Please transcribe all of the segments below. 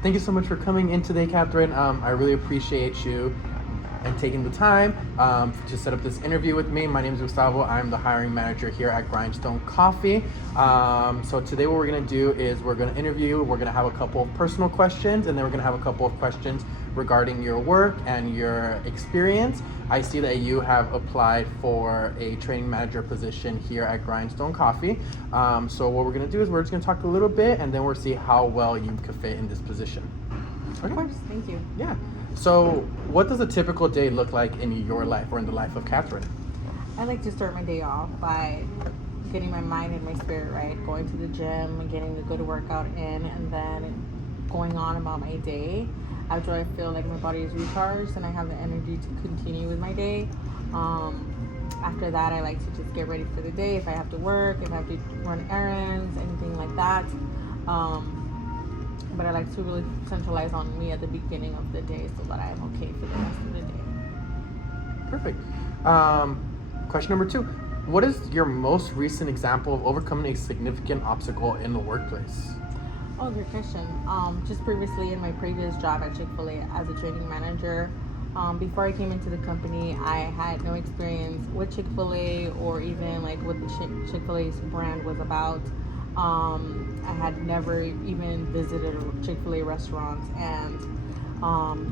Thank you so much for coming in today, Catherine. I really appreciate you and taking the time to set up this interview with me. My name is Gustavo. I'm the hiring manager here at Grindstone Coffee. So today what we're going to do is we're going to interview, we're going to have a couple of personal questions, and then we're going to have a couple of questions regarding your work and your experience. I see that you have applied for a training manager position here at Grindstone Coffee. So what we're going to do is we're just going to talk a little bit, and then we'll see how well you could fit in this position. Of course, thank you. Yeah. So what does a typical day look like in your life or in the life of Catherine? I like to start my day off by getting my mind and my spirit right, going to the gym and getting a good workout in, and then going on about my day. After I feel like my body is recharged and I have the energy to continue with my day. After that, I like to just get ready for the day. If I have to work, if I have to run errands, anything like that. But I like to really centralize on me at the beginning of the day so that I am okay for the rest of the day. Perfect. Question number 2. What is your most recent example of overcoming a significant obstacle in the workplace? Oh, good question. Just previously in my previous job at Chick-fil-A as a training manager, before I came into the company, I had no experience with Chick-fil-A or even like what the Chick-fil-A's brand was about. I had never even visited a Chick-fil-A restaurant, and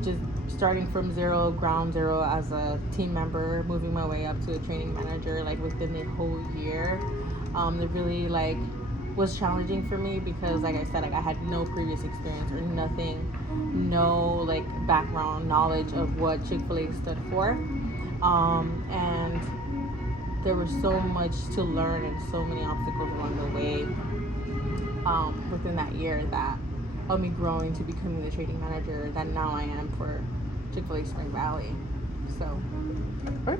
just starting from ground zero as a team member, moving my way up to a training manager like within the whole year, it really like was challenging for me because like I said, like I had no previous experience or nothing, no like background knowledge of what Chick-fil-A stood for, and there was so much to learn and so many obstacles along the way within that year that helped me growing to becoming the training manager that now I am for Chick-fil-A Spring Valley. So, All right.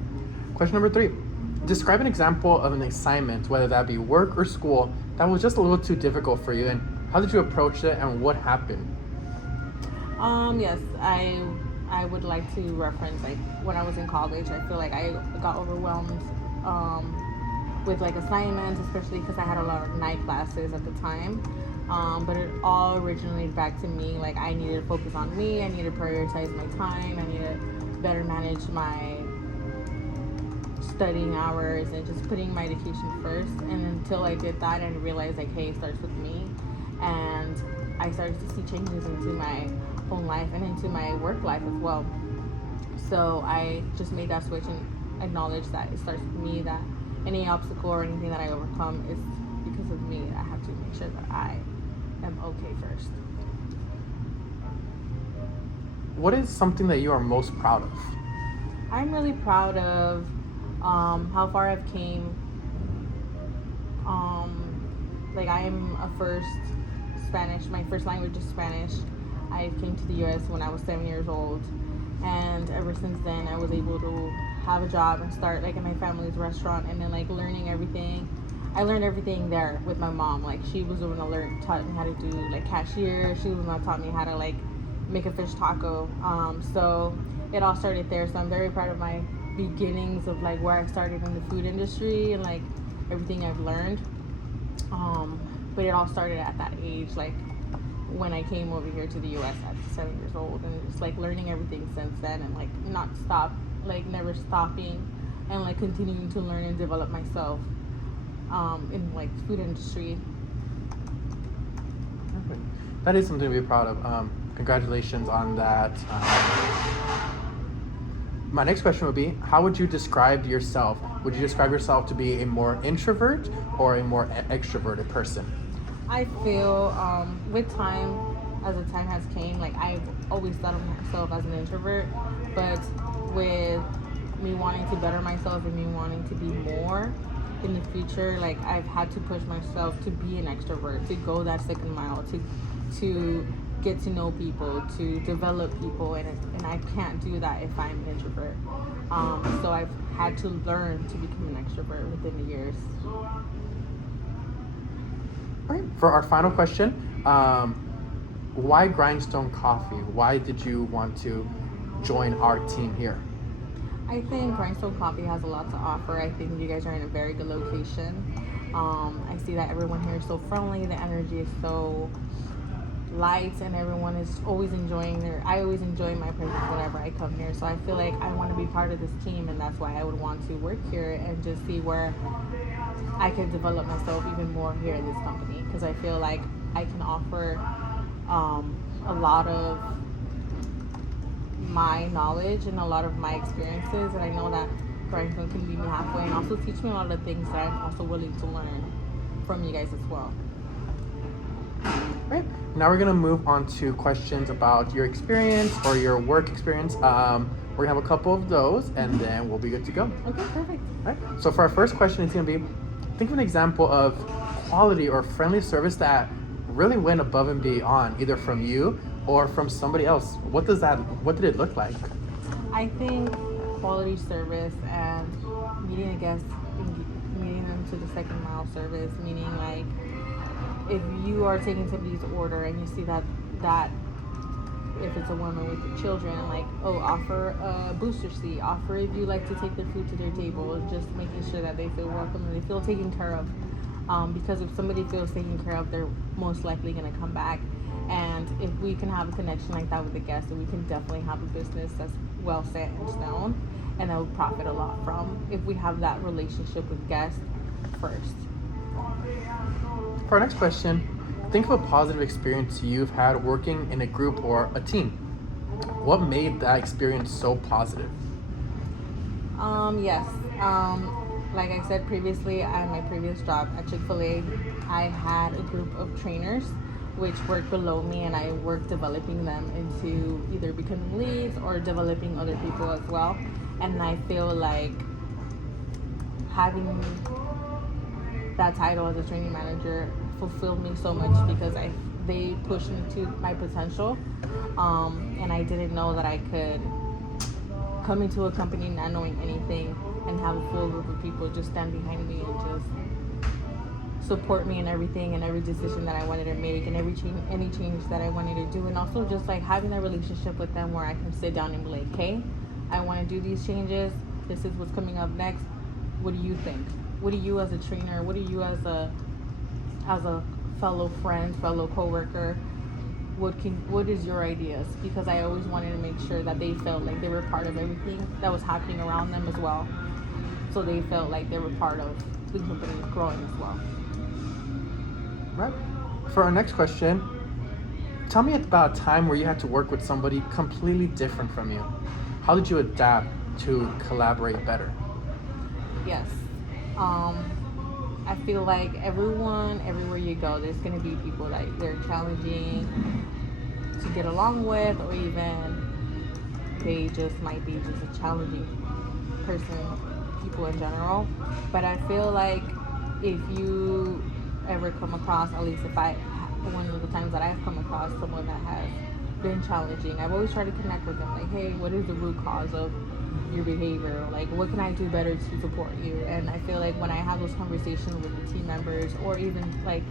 Question number 3. Describe an example of an assignment, whether that be work or school, that was just a little too difficult for you, and how did you approach it and what happened? Yes, I would like to reference like when I was in college. I feel like I got overwhelmed with like assignments, especially because I had a lot of night classes at the time. But it all originated back to me. Like I needed to focus on me. I needed to prioritize my time. I needed to better manage my studying hours and just putting my education first. And until I did that and realized like, hey, it starts with me. And I started to see changes into my own life and into my work life as well. So I just made that switch and acknowledged that it starts with me, that any obstacle or anything that I overcome is because of me. I have to make sure that I am okay first. What is something that you are most proud of? I'm really proud of how far I've came. Like I am a first Spanish. My first language is Spanish. I came to the U.S. when I was 7 years old, and ever since then I was able to have a job and start like in my family's restaurant, and then like learning everything. I learned everything there with my mom. Like she was the one that taught me how to do like cashier. She was the one that taught me how to like make a fish taco. So it all started there. So I'm very proud of my beginnings of like where I started in the food industry and like everything I've learned. But it all started at that age, like when I came over here to the U.S. at 7 years old, and just like learning everything since then, and like never stopping, and like continuing to learn and develop myself in like food industry. That is something to be proud of. Congratulations on that. My next question would be, how would you describe yourself? Would you describe yourself to be a more introvert or a more extroverted person? I feel with time, as the time has came, like I've always thought of myself as an introvert, but with me wanting to better myself and me wanting to be more in the future, like I've had to push myself to be an extrovert, to go that second mile, to get to know people, to develop people, and I can't do that if I'm an introvert. So I've had to learn to become an extrovert within the years. All right, for our final question, why Grindstone Coffee? Why did you want to join our team here? I think Grindstone Coffee has a lot to offer. I think you guys are in a very good location. I see that everyone here is so friendly. The energy is so lights, and everyone is always enjoying I always enjoy my presence whenever I come here. So I feel like I want to be part of this team, and that's why I would want to work here and just see where I can develop myself even more here in this company, because I feel like I can offer a lot of my knowledge and a lot of my experiences, and I know that Grindstone can meet me halfway and also teach me a lot of things that I'm also willing to learn from you guys as well. Right. Now we're gonna move on to questions about your experience or your work experience. We're gonna have a couple of those, and then we'll be good to go. Okay, perfect. All right. So for our first question, it's gonna be, think of an example of quality or friendly service that really went above and beyond, either from you or from somebody else. What did it look like? I think quality service and meeting a guest, meeting them to the second mile service, meaning like if you are taking somebody's order and you see that if it's a woman with the children, like, oh, offer a booster seat, offer if you like to take their food to their table, just making sure that they feel welcome and they feel taken care of. Because if somebody feels taken care of, they're most likely going to come back. And if we can have a connection like that with the guest, then we can definitely have a business that's well set in stone, and that will profit a lot from if we have that relationship with guests first. For our next question, think of a positive experience you've had working in a group or a team. What made that experience so positive? Yes. Like I said previously, at my previous job at Chick-fil-A, I had a group of trainers which worked below me, and I worked developing them into either becoming leads or developing other people as well. And I feel like having that title as a training manager fulfilled me so much, because they pushed me to my potential, and I didn't know that I could come into a company not knowing anything and have a full group of people just stand behind me and just support me in everything and every decision that I wanted to make and any change that I wanted to do, and also just like having that relationship with them where I can sit down and be like, hey, I want to do these changes, this is what's coming up next, what do you think? What do you as a trainer, what do you as a fellow friend, fellow coworker, what is your ideas? Because I always wanted to make sure that they felt like they were part of everything that was happening around them as well, so they felt like they were part of the company growing as well. Right. For our next question, tell me about a time where you had to work with somebody completely different from you. How did you adapt to collaborate better? Yes. I feel like everywhere you go, there's going to be people that they're challenging to get along with, or even they just might be just a challenging people in general. But I feel like if you ever come across, at least one of the times that I've come across someone that has been challenging, I've always tried to connect with them, like, hey, what is the root cause of your behavior? Like, what can I do better to support you? And I feel like when I have those conversations with the team members, or even like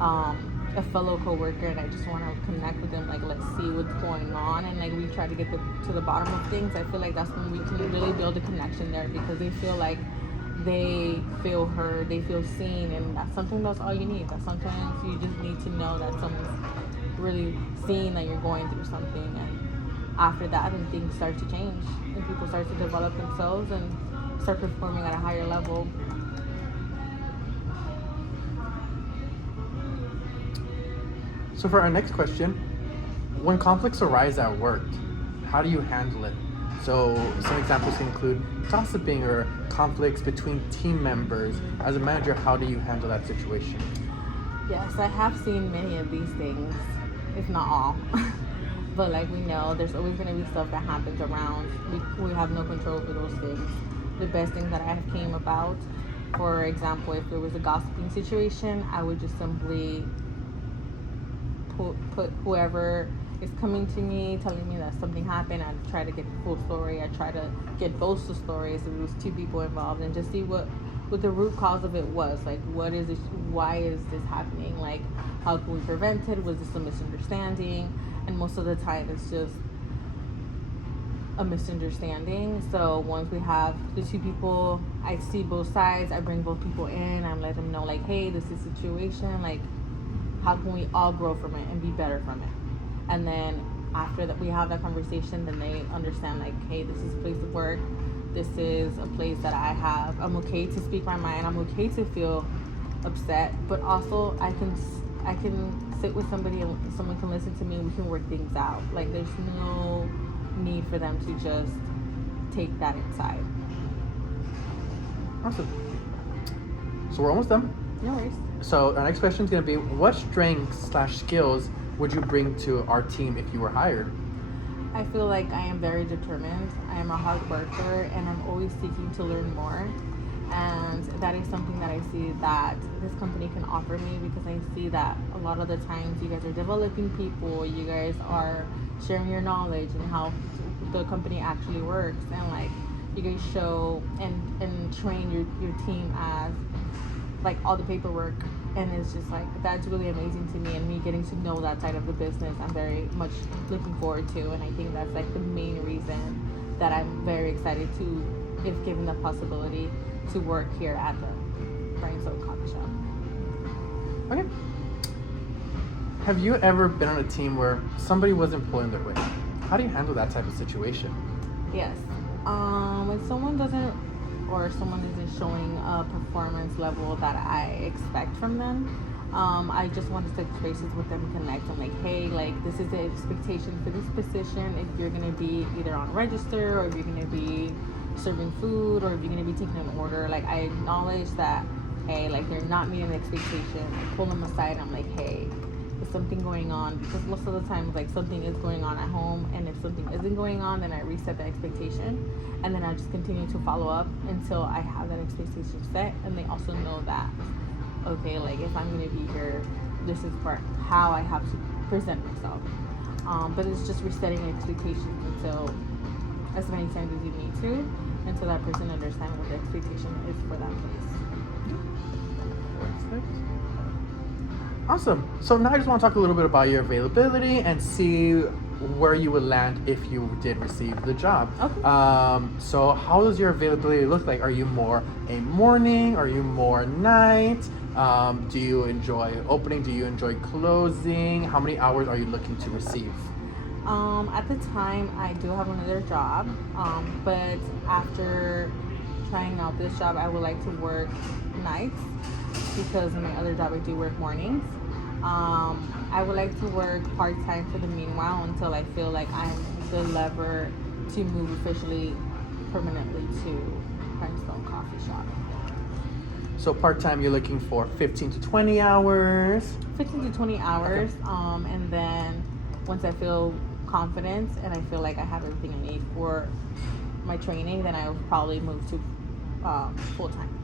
a fellow coworker, and I just want to connect with them, like, let's see what's going on, and like we try to get to the bottom of things, I feel like that's when we can really build a connection there, because they feel like they feel heard, they feel seen, and that's something that's all you need. That sometimes you just need to know that someone's really seeing that you're going through something, and after that, then things start to change, and people start to develop themselves and start performing at a higher level. So for our next question, when conflicts arise at work, how do you handle it? So some examples can include gossiping or conflicts between team members. As a manager, how do you handle that situation? Yes, I have seen many of these things, if not all. But like we know, there's always going to be stuff that happens around. We have no control over those things. The best thing that I have came about, for example, if there was a gossiping situation, I would just simply put whoever is coming to me telling me that something happened, I try to get the full story. I try to get both the stories if it was two people involved, and just see what the root cause of it was. Like, what is it? Why is this happening? Like, how can we prevent it? Was this a misunderstanding? And most of the time it's just a misunderstanding. So once we have the two people, I see both sides, I bring both people in, I let them know, like, hey, this is a situation, like, how can we all grow from it and be better from it? And then after that we have that conversation, then they understand like, hey, this is a place of work. This is a place that I'm okay to speak my mind. I'm okay to feel upset, but also I can sit with somebody and someone can listen to me and we can work things out. Like there's no need for them to just take that inside. Awesome. So we're almost done. No worries. So our next question is going to be, what strengths/skills would you bring to our team if you were hired? I feel like I am very determined. I am a hard worker and I'm always seeking to learn more. And that is something that I see that this company can offer me, because I see that a lot of the times you guys are developing people, you guys are sharing your knowledge and how the company actually works, and like you guys show and train your team as like all the paperwork, and it's just like that's really amazing to me, and me getting to know that side of the business I'm very much looking forward to. And I think that's like the main reason that I'm very excited to, if given the possibility, to work here at the Grindstone coffee shop. Okay. Have you ever been on a team where somebody wasn't pulling their weight? How do you handle that type of situation? Yes. When someone doesn't, or someone isn't showing a performance level that I expect from them, I just want to touch bases with them, connect. I'm like, hey, like this is the expectation for this position. If you're gonna be either on register, or if you're gonna be serving food, or if you're gonna be taking an order, like I acknowledge that, hey, like they're not meeting the expectation. I pull them aside. I'm like, hey, is something going on? Because most of the time, like something is going on at home, and if something isn't going on, then I reset the expectation, and then I just continue to follow up until I have that expectation set, and they also know that, okay, like if I'm gonna be here, this is how I have to present myself. But it's just resetting expectations until as many times as you need to, until that person understands what the expectation is for that place. Awesome. So now I just want to talk a little bit about your availability and see where you would land if you did receive the job. Okay. So how does your availability look like? Are you more a morning? Are you more night? Do you enjoy opening? Do you enjoy closing? How many hours are you looking to receive? At the time, I do have another job, but after trying out this job, I would like to work nights, because in my other job I do work mornings. I would like to work part-time for the meanwhile, until I feel like I'm the lever to move officially permanently to Grindstone Coffee Shop. So part-time, you're looking for 15 to 20 hours? 15 to 20 hours, okay. And then once I feel confident and I feel like I have everything I need for my training, then I'll probably move to full-time.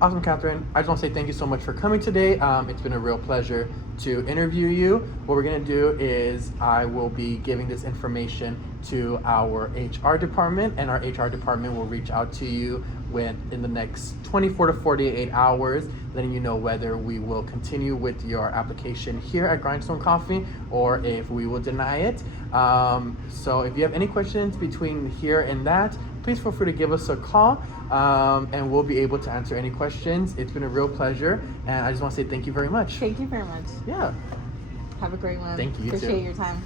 Awesome, Catherine. I just want to say thank you so much for coming today. It's been a real pleasure to interview you. What we're going to do is I will be giving this information to our HR department, and our HR department will reach out to you in the next 24 to 48 hours, letting you know whether we will continue with your application here at Grindstone Coffee or if we will deny it. So if you have any questions between here and that, please feel free to give us a call, and we'll be able to answer any questions. It's been a real pleasure, and I just want to say thank you very much. Thank you very much. Yeah. Have a great one. Thank you. Appreciate your time.